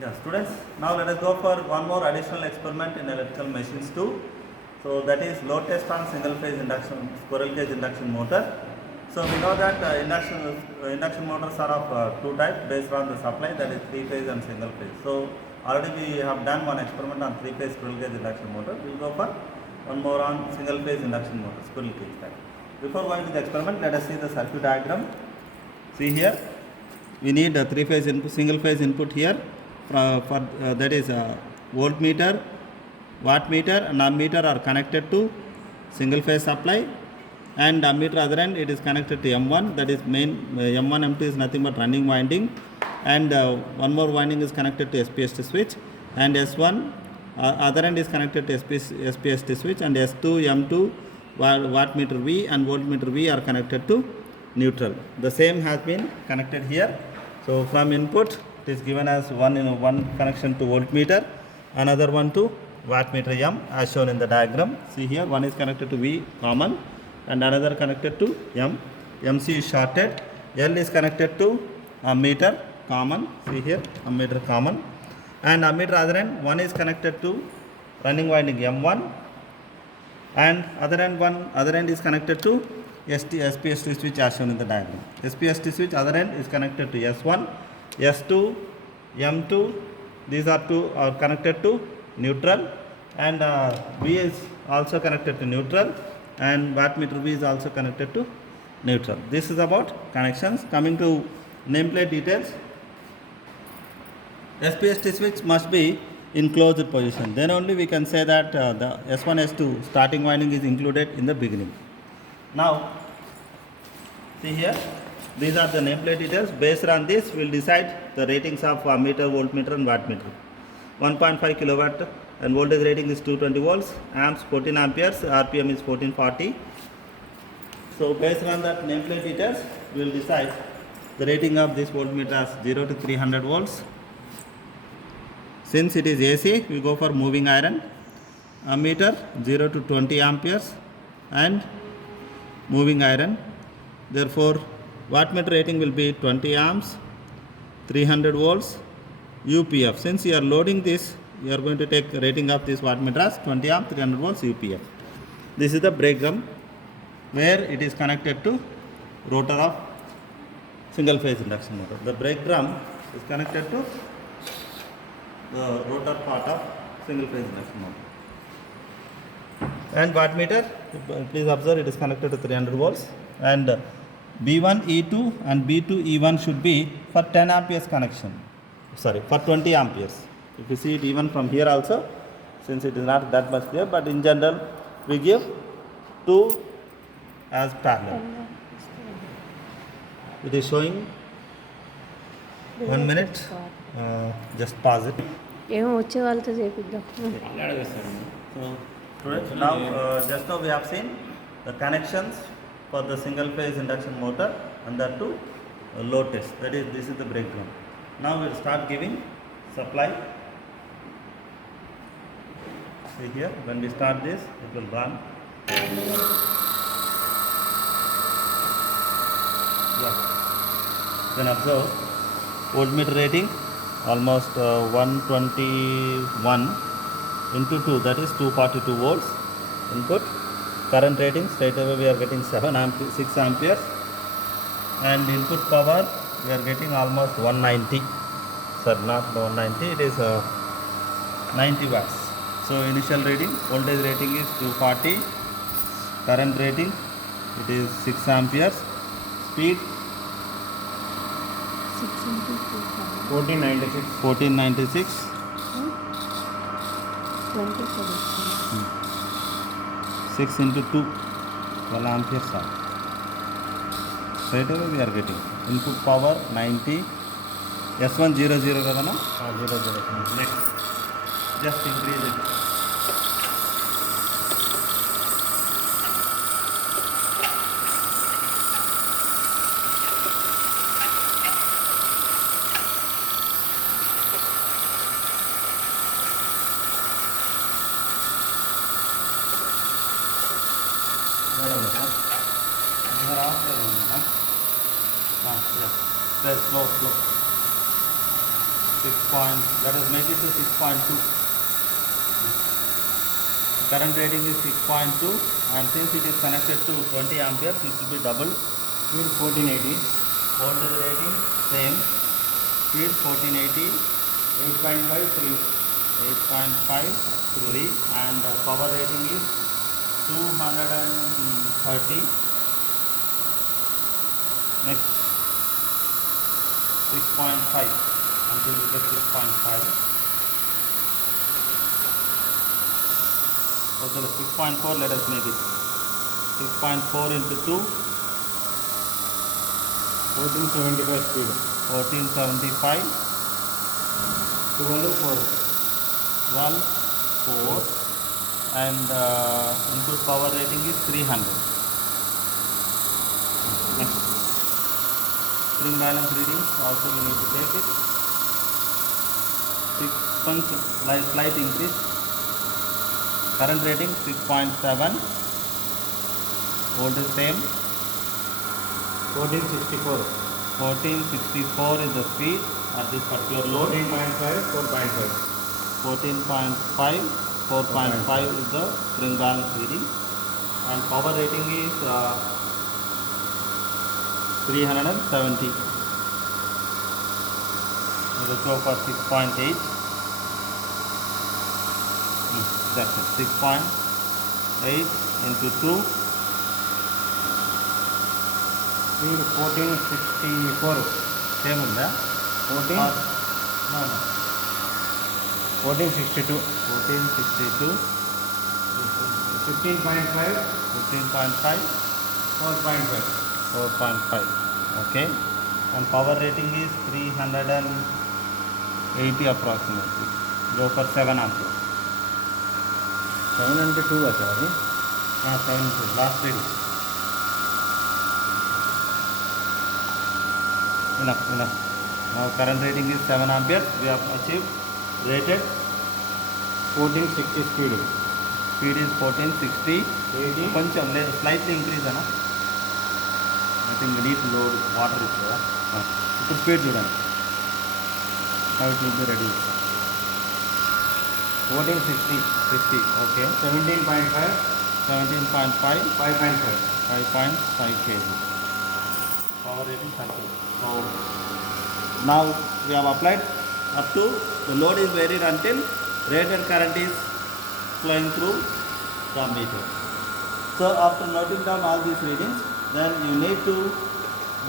Yeah, students, now let us go for one more additional experiment in electrical machines too. So that is load test on single phase induction, squirrel cage induction motor. So we know that induction motors are of two types based on the supply, that is three phase and single phase. So already we have done one experiment on three phase squirrel cage induction motor. We will go for one more on single phase induction motor, squirrel cage type. Before going to the experiment, let us see the circuit diagram. See here, we need a three phase input, single phase input here. That is voltmeter, wattmeter and ammeter are connected to single phase supply, and ammeter other end it is connected to M1, that is main M1 M2 is nothing but running winding, and one more winding is connected to SPST switch, and S1 other end is connected to SPST switch, and S2 M2 wattmeter V and voltmeter V are connected to neutral. The same has been connected here. So from input it is given as one connection to voltmeter, another one to wattmeter M as shown in the diagram. See here, one is connected to V common and another connected to M. MC is shorted. L is connected to ammeter common. See here, ammeter common, and ammeter other end one is connected to running winding M1, and other end is connected to SPST switch as shown in the diagram. SPST switch other end is connected to S1, S2, M2. These are two are connected to neutral, and V is also connected to neutral, and wattmeter V is also connected to neutral. This is about connections. Coming to nameplate details, SPST switch must be in closed position. Then only we can say that the S1, S2 starting winding is included in the beginning. Now, see here, these are the nameplate details. Based on this, we will decide the ratings of ammeter, voltmeter and wattmeter. 1.5 kilowatt and voltage rating is 220 volts, amps 14 amperes, RPM is 1440. So based on that nameplate details, we will decide the rating of this voltmeter as 0 to 300 volts. Since it is AC, we go for moving iron. Ammeter 0 to 20 amperes and moving iron. Therefore, wattmeter rating will be 20 amps, 300 volts, UPF. Since you are loading this, you are going to take rating of this wattmeter as 20 amps, 300 volts, UPF. This is the breakdown where it is connected to rotor of single phase induction motor. The brake drum is connected to the rotor part of single phase induction motor. And wattmeter, please observe, it is connected to 300 volts, and B1 E2 and B2 E1 should be for 10 amperes connection, for 20 amperes. If you see it even from here also, since it is not that much clear, but in general we give 2 as parallel. It is showing 1 minute, just pause it. So students, now just now we have seen the connections for the single phase induction motor and that to load test. That is, this is the breakdown. Now we will start giving supply. See here, when we start this, it will run. Yeah. Then observe voltmeter rating almost 121 into 2, that is 242 volts input. Current rating straight away we are getting 6 amperes, and input power we are getting almost 190. Sorry, not 190, it is 90 watts. So initial reading, voltage rating is 240, current rating it is 6 amperes, speed 1496. 6 into 2, 12 amperes. Straight away we are getting input power 90. S1 0 0 kada na? 0 0. Next, just increase it. Slow. Let us make it to 6.2. Current rating is 6.2, and since it is connected to 20 amperes, it will be double. Speed 1480. Voltage rating same. Speed 1480, 8.5 8.5 3, and power rating is 230. Next 6.5 until we get 6.5. Okay, 6.4, let us make it. 6.4 into 2, 1475 speed. 1475, 12 4. 12, 4, and input power rating is 300. Next, spring balance readings also we need to take it. 6 punch, slight increase. Current rating 6.7, voltage same. 1464. 1464 is the speed at this particular load. 14.5 4.5. 14.5, 4.5 is the spring balance reading, and power rating is 370. We will go for 6.8. That's it. 6.8 into 2. Speed 1464. Same on that. 14. No. 1462. 1462. 15.5 15.5. 4.5. 4.5. Okay. And power rating is 380 approximately. Go for 7 amperes. 702 was sorry. 7 last reading. Enough. Now current rating is 7 amperes. We have achieved rated. 1460 speed. Speed is 1460. 80. కొంచెం slightly increase అన్న. I think we need to load water is there. ఇప్పుడు speed చూడండి. Now it will be ready. 1460. 50. Okay. 17.5 17.5. 5.5. 5.5 kg. Power rating 30. So now we have applied up to the load is varied until rated current is flowing through the meter. So after noting down all these readings, then you need to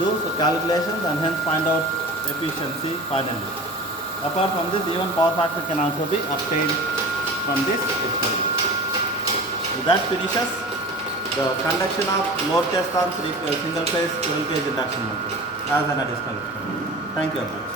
do the calculations and hence find out efficiency finally. Apart from this, even power factor can also be obtained from this experiment. So that finishes the conduction of load test on single phase 12 kg induction motor as an additional experiment. Thank you very much.